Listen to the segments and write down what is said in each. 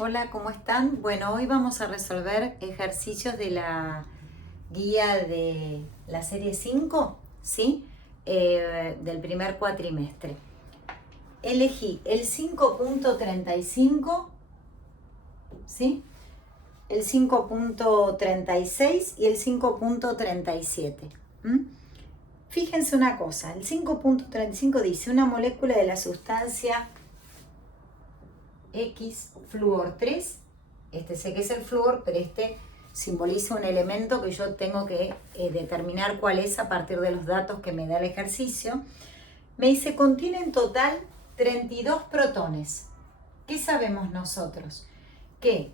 Hola, ¿cómo están? Bueno, hoy vamos a resolver ejercicios de la guía de la serie 5, ¿sí? Del primer cuatrimestre. Elegí el 5.35, ¿sí? El 5.36 y el 5.37. Fíjense una cosa, el 5.35 dice una molécula de la sustancia X, flúor 3, este sé que es el flúor, pero este simboliza un elemento que yo tengo que determinar cuál es a partir de los datos que me da el ejercicio. Me dice, contiene en total 32 protones. ¿Qué sabemos nosotros? Que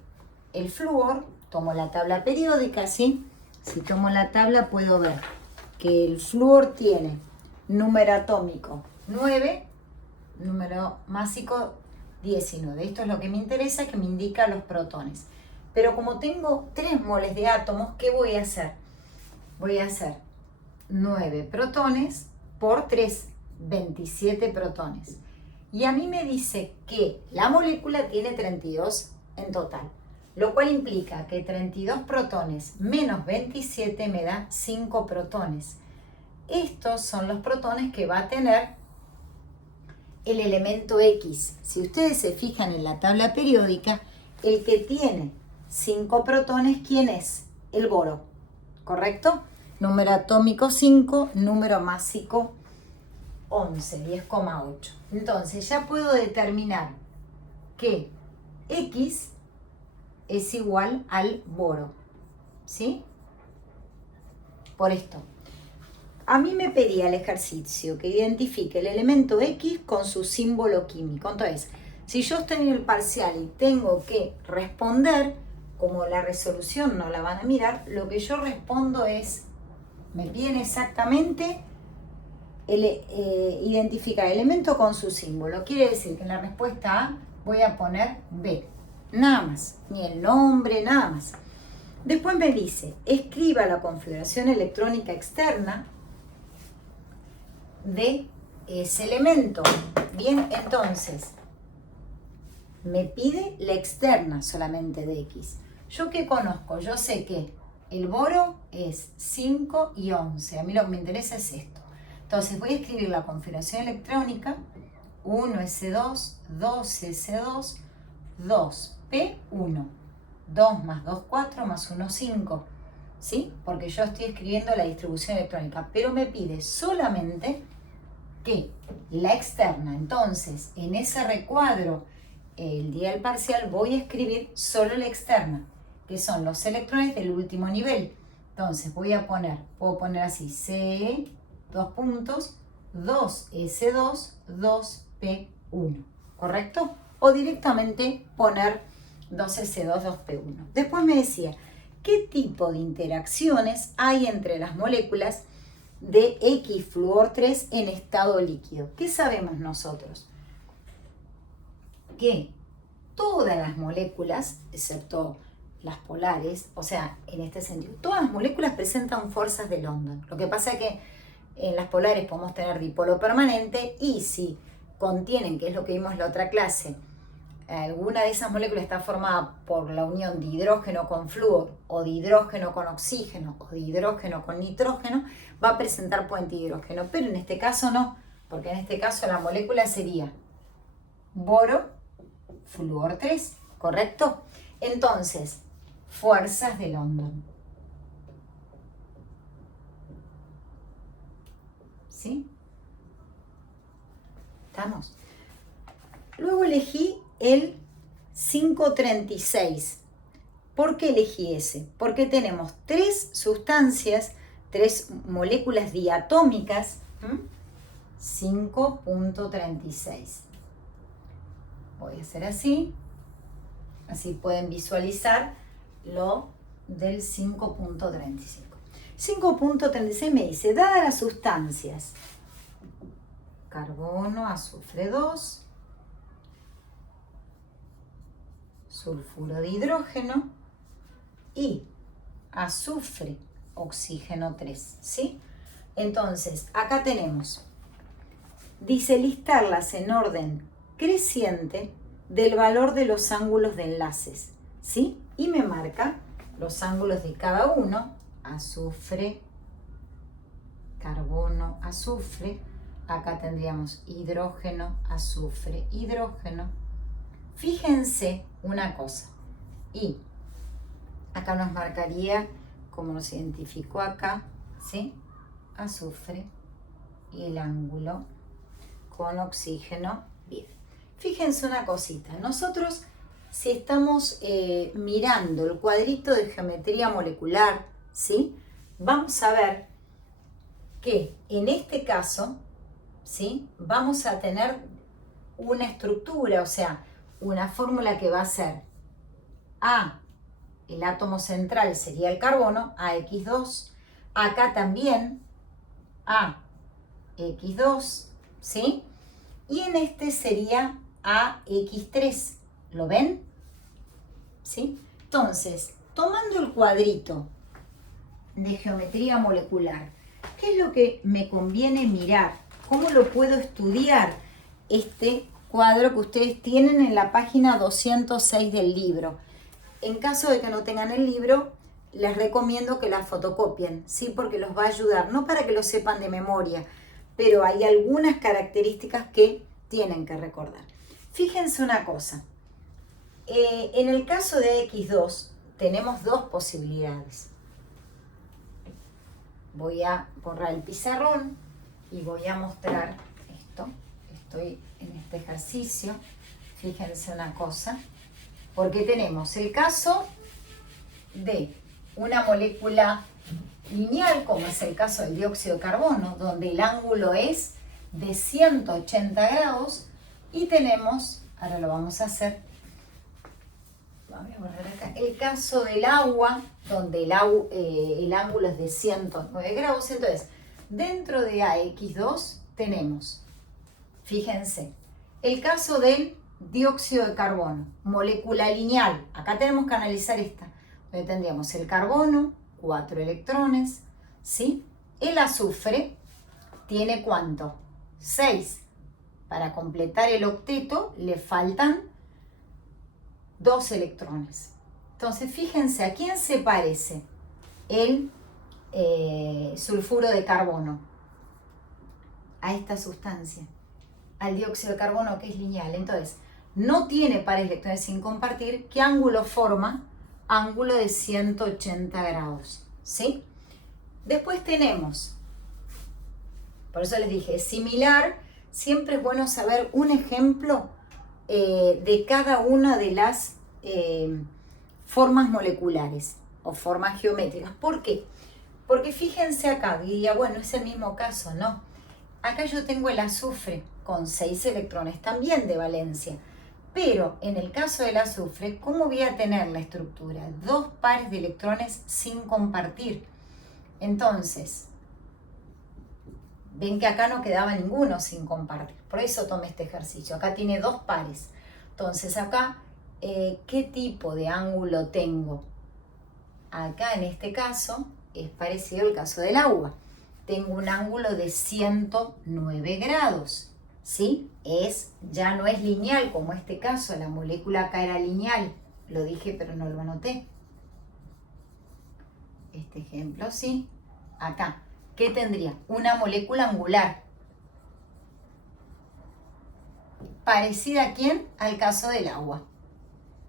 el flúor, tomo la tabla periódica, ¿sí? Si tomo la tabla puedo ver que el flúor tiene número atómico 9, número másico 19. Esto es lo que me interesa, que me indica los protones. Pero como tengo 3 moles de átomos, ¿qué voy a hacer? Voy a hacer 9 protones por 3, 27 protones. Y a mí me dice que la molécula tiene 32 en total, lo cual implica que 32 protones menos 27 me da 5 protones. Estos son los protones que va a tener el elemento X. Si ustedes se fijan en la tabla periódica, el que tiene 5 protones, ¿quién es? El boro, ¿correcto? Número atómico 5, número másico 11, 10,8. Entonces ya puedo determinar que X es igual al boro, ¿sí? Por esto. A mí me pedía el ejercicio que identifique el elemento X con su símbolo químico. Entonces, si yo estoy en el parcial y tengo que responder, como la resolución no la van a mirar, lo que yo respondo es, me piden exactamente identificar el elemento con su símbolo. Quiere decir que en la respuesta A voy a poner B, nada más, ni el nombre, nada más. Después me dice, escriba la configuración electrónica externa de ese elemento. Bien, entonces me pide la externa solamente de X. ¿Yo qué conozco? Yo sé que el boro es 5 y 11. A mí lo que me interesa es esto. Entonces voy a escribir la configuración electrónica 1s2, 2s2, 2p1, 2 más 2, 4 más 1, 5. ¿Sí? Porque yo estoy escribiendo la distribución electrónica, pero me pide solamente que la externa. Entonces, en ese recuadro, el día del parcial, voy a escribir solo la externa, que son los electrones del último nivel. Entonces, puedo poner así, C, 2 puntos, 2S2, 2P1, ¿correcto? O directamente poner 2S2, 2P1. Después me decía, ¿qué tipo de interacciones hay entre las moléculas de X flúor 3 en estado líquido? ¿Qué sabemos nosotros? Que todas las moléculas, excepto las polares, o sea, en este sentido, todas las moléculas presentan fuerzas de London. Lo que pasa es que en las polares podemos tener dipolo permanente y si contienen, que es lo que vimos en la otra clase, alguna de esas moléculas está formada por la unión de hidrógeno con flúor o de hidrógeno con oxígeno o de hidrógeno con nitrógeno, va a presentar puente hidrógeno, pero en este caso no, porque en este caso la molécula sería boro, flúor 3, ¿correcto? Entonces, fuerzas de London. ¿Sí? ¿Estamos? Luego elegí el 536. ¿Por qué elegí ese? Porque tenemos 3 sustancias, 3 moléculas diatómicas, 5.36. Voy a hacer así pueden visualizar lo del 5.35. 5.36 me dice, dadas las sustancias, carbono, azufre 2, sulfuro de hidrógeno y azufre, oxígeno 3, ¿sí? Entonces, acá tenemos, dice listarlas en orden creciente del valor de los ángulos de enlaces, ¿sí? Y me marca los ángulos de cada uno, azufre, carbono, azufre. Acá tendríamos hidrógeno, azufre, hidrógeno. Fíjense una cosa, y acá nos marcaría, como nos identificó acá, ¿sí? Azufre y el ángulo con oxígeno. Bien, fíjense una cosita, nosotros si estamos mirando el cuadrito de geometría molecular, ¿sí? Vamos a ver que en este caso, ¿sí? Vamos a tener una estructura, o sea, una fórmula que va a ser A, el átomo central sería el carbono, AX2, acá también AX2, ¿sí? Y en este sería AX3, ¿lo ven? ¿Sí? Entonces, tomando el cuadrito de geometría molecular, ¿qué es lo que me conviene mirar? ¿Cómo lo puedo estudiar este cuadro que ustedes tienen en la página 206 del libro? En caso de que no tengan el libro, les recomiendo que la fotocopien, ¿sí? Porque los va a ayudar, no para que lo sepan de memoria, pero hay algunas características que tienen que recordar. Fíjense una cosa, en el caso de X2 tenemos dos posibilidades. Voy a borrar el pizarrón y voy a mostrar esto. Estoy en este ejercicio, fíjense una cosa, porque tenemos el caso de una molécula lineal, como es el caso del dióxido de carbono, donde el ángulo es de 180 grados, y tenemos, ahora lo vamos a hacer, vamos a borrar acá, el caso del agua, donde el ángulo es de 109 grados. Entonces, dentro de AX2 tenemos, fíjense, el caso del dióxido de carbono, molécula lineal, acá tenemos que analizar esta, donde tendríamos el carbono, 4 electrones, ¿sí? El azufre tiene ¿cuánto? 6. Para completar el octeto le faltan 2 electrones. Entonces, fíjense, ¿a quién se parece el sulfuro de carbono? A esta sustancia, al dióxido de carbono, que es lineal. Entonces, no tiene pares de electrones sin compartir. ¿Qué ángulo forma? Ángulo de 180 grados, ¿sí? Después tenemos, por eso les dije, es similar. Siempre es bueno saber un ejemplo de cada una de las formas moleculares o formas geométricas. ¿Por qué? Porque fíjense acá, diría, bueno, es el mismo caso, ¿no? Acá yo tengo el azufre con 6 electrones también de valencia, pero en el caso del azufre, ¿cómo voy a tener la estructura? 2 pares de electrones sin compartir. Entonces, ven que acá no quedaba ninguno sin compartir, por eso tomé este ejercicio. Acá tiene 2 pares. Entonces acá, ¿qué tipo de ángulo tengo? Acá en este caso es parecido al caso del agua. Tengo un ángulo de 109 grados, ¿sí? Ya no es lineal como este caso, la molécula acá era lineal. Lo dije pero no lo anoté. Este ejemplo sí. Acá, ¿qué tendría? Una molécula angular. ¿Parecida a quién? Al caso del agua,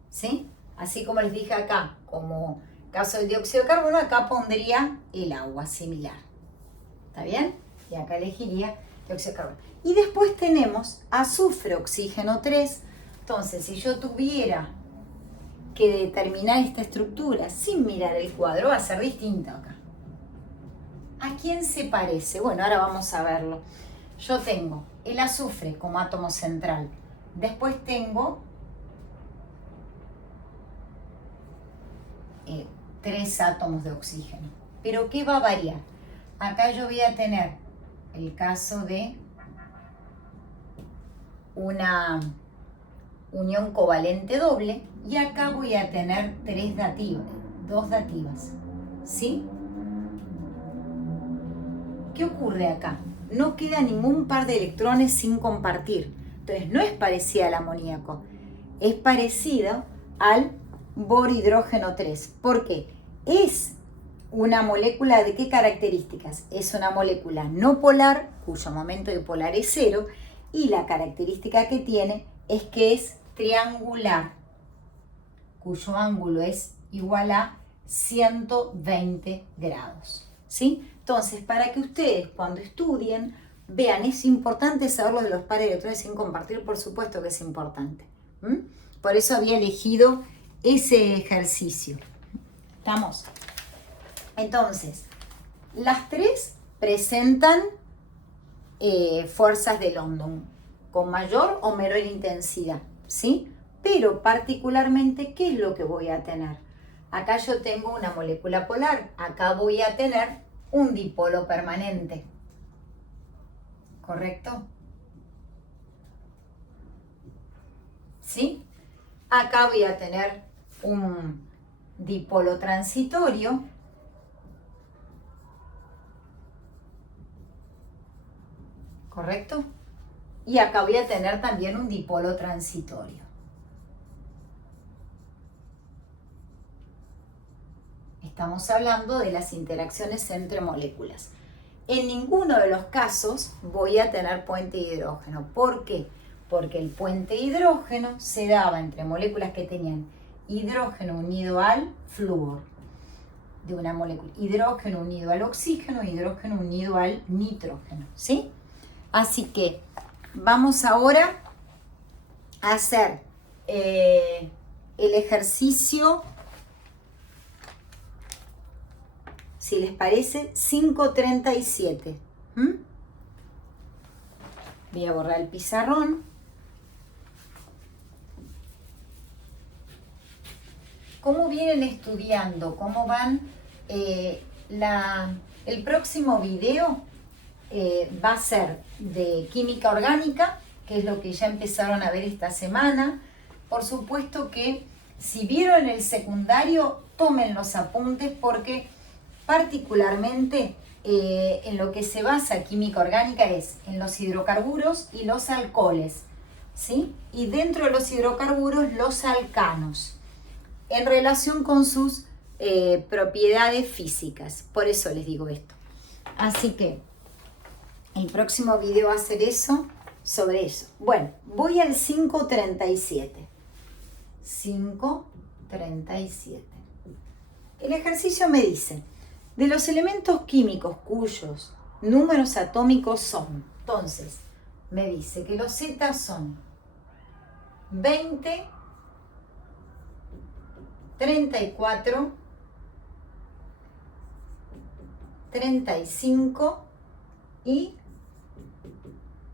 ¿sí? Así como les dije acá, como caso del dióxido de carbono, acá pondría el agua, similar. ¿Está bien? Y acá elegiría dióxido de carbono. Y después tenemos azufre, oxígeno 3. Entonces, si yo tuviera que determinar esta estructura sin mirar el cuadro, va a ser distinto acá. ¿A quién se parece? Bueno, ahora vamos a verlo. Yo tengo el azufre como átomo central. Después tengo 3 átomos de oxígeno. ¿Pero qué va a variar? Acá yo voy a tener el caso de una unión covalente doble, y acá voy a tener 2 dativas, ¿sí? ¿Qué ocurre acá? No queda ningún par de electrones sin compartir, entonces no es parecida al amoníaco. es parecido al borhidrógeno 3. ¿Por qué? Es una molécula de qué características? Es una molécula no polar, cuyo momento dipolar es 0, y la característica que tiene es que es triangular, cuyo ángulo es igual a 120 grados. ¿Sí? Entonces, para que ustedes cuando estudien vean, es importante saber lo de los pares de electrones sin compartir, por supuesto que es importante. Por eso había elegido ese ejercicio. ¿Estamos? Entonces, las tres presentan fuerzas de London con mayor o menor intensidad, ¿sí? Pero particularmente, ¿qué es lo que voy a tener? Acá yo tengo una molécula polar, acá voy a tener un dipolo permanente, ¿correcto? ¿Sí? Acá voy a tener un dipolo transitorio, ¿correcto? Y acá voy a tener también un dipolo transitorio. Estamos hablando de las interacciones entre moléculas. En ninguno de los casos voy a tener puente de hidrógeno. ¿Por qué? Porque el puente de hidrógeno se daba entre moléculas que tenían hidrógeno unido al flúor de una molécula, hidrógeno unido al oxígeno, hidrógeno unido al nitrógeno, ¿sí? Así que vamos ahora a hacer el ejercicio, si les parece, 5.37. Voy a borrar el pizarrón. ¿Cómo vienen estudiando? ¿Cómo van? El próximo video va a ser de química orgánica, que es lo que ya empezaron a ver esta semana. Por supuesto que si vieron el secundario, tomen los apuntes porque particularmente en lo que se basa química orgánica es en los hidrocarburos y los alcoholes, ¿sí? Y dentro de los hidrocarburos los alcanos, en relación con sus propiedades físicas. Por eso les digo esto. Así que el próximo video va a ser eso, sobre eso. Bueno, voy al 5.37. 5.37. El ejercicio me dice, de los elementos químicos cuyos números atómicos son, entonces, me dice que los Z son 20, 34, 35 y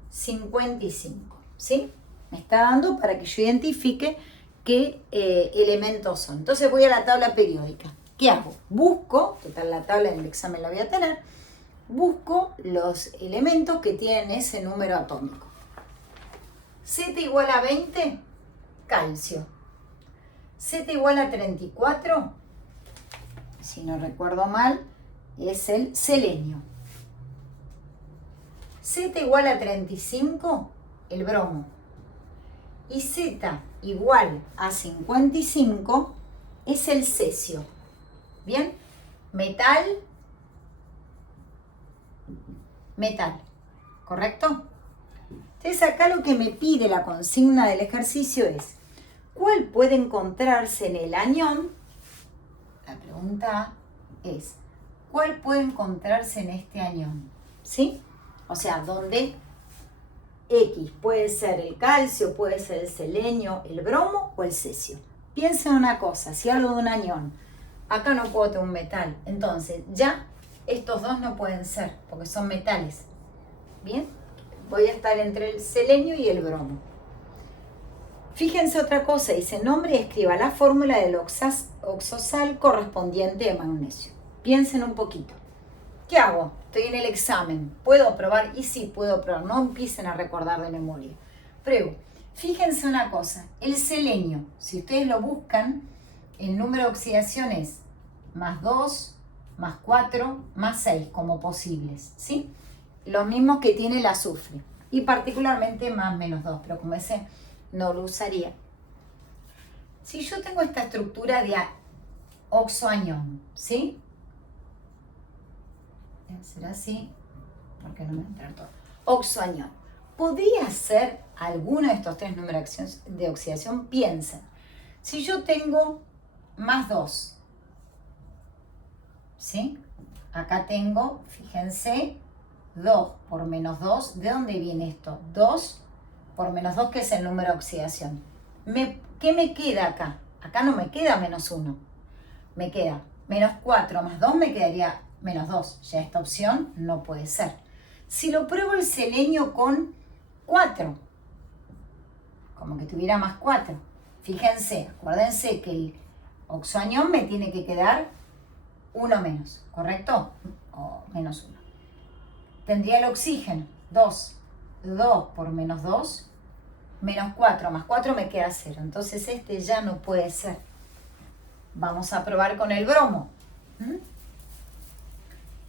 55, ¿sí? Me está dando para que yo identifique qué elementos son. Entonces voy a la tabla periódica. ¿Qué hago? Busco, total la tabla en el examen la voy a tener, busco los elementos que tienen ese número atómico. Z igual a 20, calcio. Z igual a 34, si no recuerdo mal, es el selenio. Z igual a 35, el bromo. Y Z igual a 55 es el cesio. ¿Bien? Metal, metal. ¿Correcto? Entonces acá lo que me pide la consigna del ejercicio es, ¿cuál puede encontrarse en el anión? La pregunta es, ¿cuál puede encontrarse en este anión? ¿Sí? O sea, donde X puede ser el calcio, puede ser el selenio, el bromo o el cesio. Piensen una cosa, si hablo de un anión, acá no puedo tener un metal, entonces ya estos dos no pueden ser, porque son metales. ¿Bien? Voy a estar entre el selenio y el bromo. Fíjense otra cosa, dice nombre y escriba la fórmula del oxosal correspondiente de magnesio. Piensen un poquito. ¿Qué hago? Estoy en el examen. ¿Puedo probar? Y sí, puedo probar. No empiecen a recordar de memoria. Pruebo. Fíjense una cosa. El selenio, si ustedes lo buscan, el número de oxidación es más 2, más 4, más 6 como posibles, ¿sí? Los mismos que tiene el azufre. Y particularmente más menos 2, pero como ese no lo usaría. Si yo tengo esta estructura de oxoanión, ¿sí? Será así, porque no me entra todo. Oxoanión. ¿Podría ser alguno de estos tres números de oxidación? Piensen. Si yo tengo más 2, ¿sí? Acá tengo, fíjense, 2 por menos 2. ¿De dónde viene esto? 2 por menos 2, que es el número de oxidación. ¿Qué me queda acá? Acá no me queda menos 1. Me queda menos 4 más 2, me quedaría menos 2. Ya esta opción no puede ser. Si lo pruebo el selenio con 4, como que tuviera más 4. Fíjense, acuérdense que el oxoanión me tiene que quedar 1 menos, ¿correcto? O menos 1. Tendría el oxígeno, 2. 2 por menos 2, menos 4 más 4 me queda 0. Entonces este ya no puede ser. Vamos a probar con el bromo.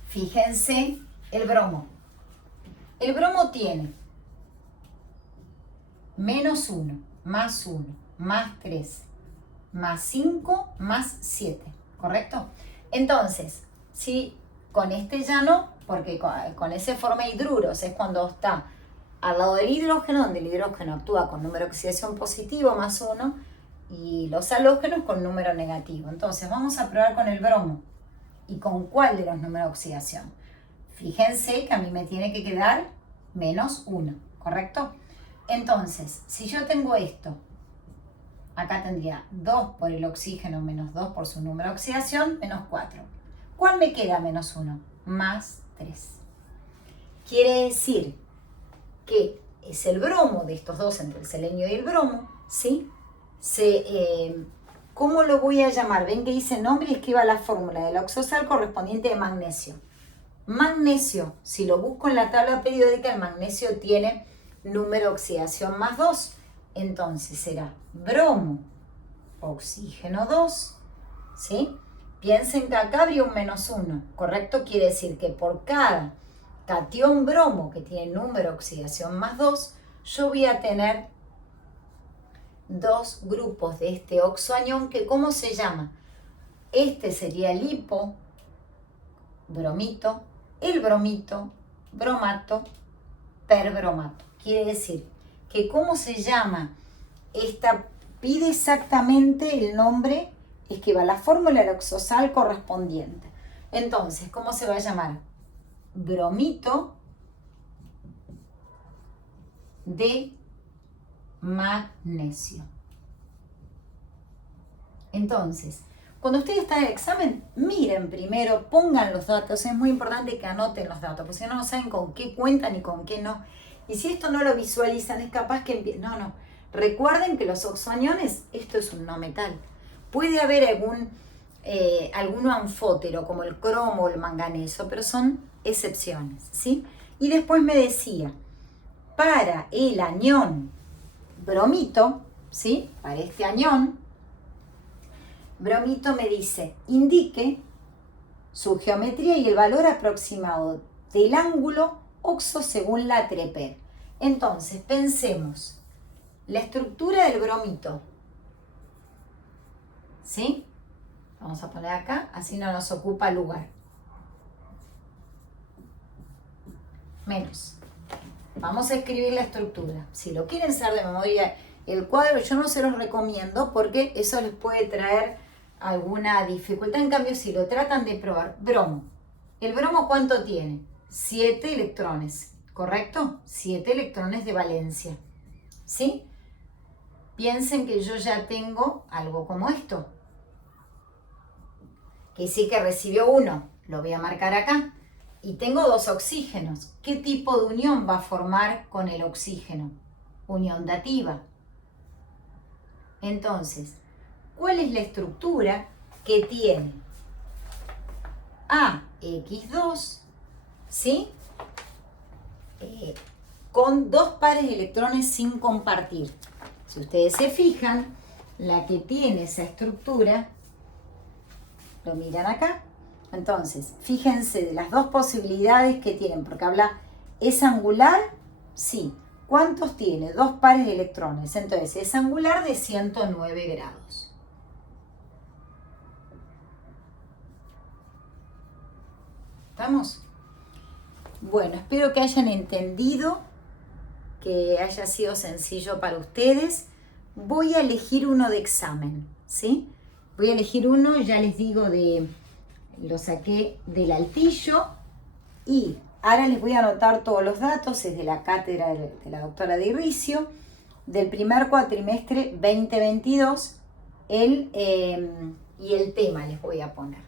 Fíjense el bromo. El bromo tiene menos 1, más 1, más 3, más 5, más 7, ¿correcto? Entonces, si con este ya no, porque con ese forma hidruros es cuando está al lado del hidrógeno, donde el hidrógeno actúa con número de oxidación positivo, más 1, y los halógenos con número negativo. Entonces, vamos a probar con el bromo. ¿Y con cuál de los números de oxidación? Fíjense que a mí me tiene que quedar menos 1, ¿correcto? Entonces, si yo tengo esto, acá tendría 2 por el oxígeno menos 2 por su número de oxidación, menos 4. ¿Cuál me queda menos 1? Más 3. Quiere decir que es el bromo de estos dos, entre el selenio y el bromo, ¿sí? ¿Cómo lo voy a llamar? Ven que dice nombre y escriba la fórmula del oxosal correspondiente de magnesio. Magnesio, si lo busco en la tabla periódica, el magnesio tiene número de oxidación más 2. Entonces será bromo, oxígeno 2, ¿sí? Piensen que acá habría un menos 1, ¿correcto? Quiere decir que por cada catión bromo que tiene número de oxidación más 2, yo voy a tener 2 grupos de este oxoanión que, ¿cómo se llama? Este sería el hipo, bromito, el bromito, bromato, perbromato. Quiere decir que cómo se llama esta, pide exactamente el nombre, escriba la fórmula del oxosal correspondiente. Entonces, ¿cómo se va a llamar? Bromito de magnesio. Entonces, cuando ustedes están en el examen, miren primero, pongan los datos. Es muy importante que anoten los datos, porque si no, no saben con qué cuentan y con qué no. Y si esto no lo visualizan, es capaz que no. Recuerden que los oxoaniones, esto es un no metal. Puede haber alguno anfótero, como el cromo o el manganeso, pero son excepciones, ¿sí? Y después me decía, para el anión bromito, ¿sí? Para este anión, bromito me dice, indique su geometría y el valor aproximado del ángulo oxo según la TREPER. Entonces, pensemos, la estructura del bromito, ¿sí? Vamos a poner acá, así no nos ocupa lugar. Menos. Vamos a escribir la estructura. Si lo quieren saber de memoria, el cuadro yo no se los recomiendo porque eso les puede traer alguna dificultad. En cambio, si lo tratan de probar, bromo. ¿El bromo cuánto tiene? 7 electrones, ¿correcto? 7 electrones de valencia, ¿sí? Piensen que yo ya tengo algo como esto, que sí que recibió 1, lo voy a marcar acá. Y tengo 2 oxígenos. ¿Qué tipo de unión va a formar con el oxígeno? Unión dativa. Entonces, ¿cuál es la estructura que tiene AX2, ¿sí? Con 2 pares de electrones sin compartir. Si ustedes se fijan, la que tiene esa estructura, lo miran acá. Entonces, fíjense de las 2 posibilidades que tienen, porque habla, ¿es angular? Sí. ¿Cuántos tiene? 2 pares de electrones. Entonces es angular de 109 grados. ¿Estamos? Bueno, espero que hayan entendido, que haya sido sencillo para ustedes. Voy a elegir uno de examen, ¿sí? Voy a elegir uno, ya les digo, lo saqué del Altillo, y ahora les voy a anotar todos los datos, es de la cátedra de la doctora de Irricio, del primer cuatrimestre 2022, y el tema les voy a poner.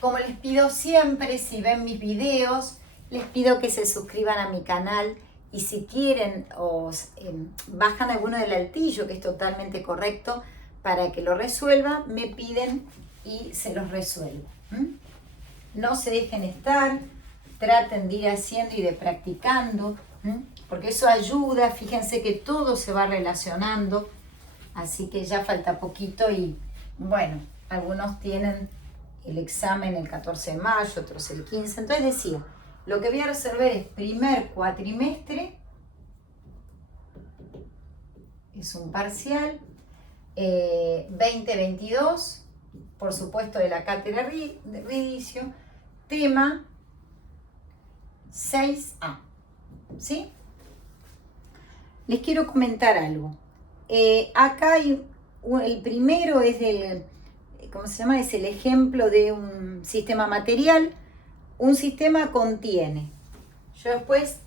Como les pido siempre, si ven mis videos, les pido que se suscriban a mi canal, y si quieren o bajan alguno del Altillo, que es totalmente correcto, para que lo resuelva, me piden y se los resuelvo. No se dejen estar, traten de ir haciendo y de practicando, porque eso ayuda. Fíjense que todo se va relacionando, así que ya falta poquito. Y bueno, algunos tienen el examen el 14 de mayo, otros el 15. Entonces decía, lo que voy a resolver es primer cuatrimestre, es un parcial, 2022, por supuesto de la cátedra de Irricio, tema 6A, ¿sí? Les quiero comentar algo. Acá hay el primero es del, ¿cómo se llama? Es el ejemplo de un sistema material. Un sistema contiene. Yo después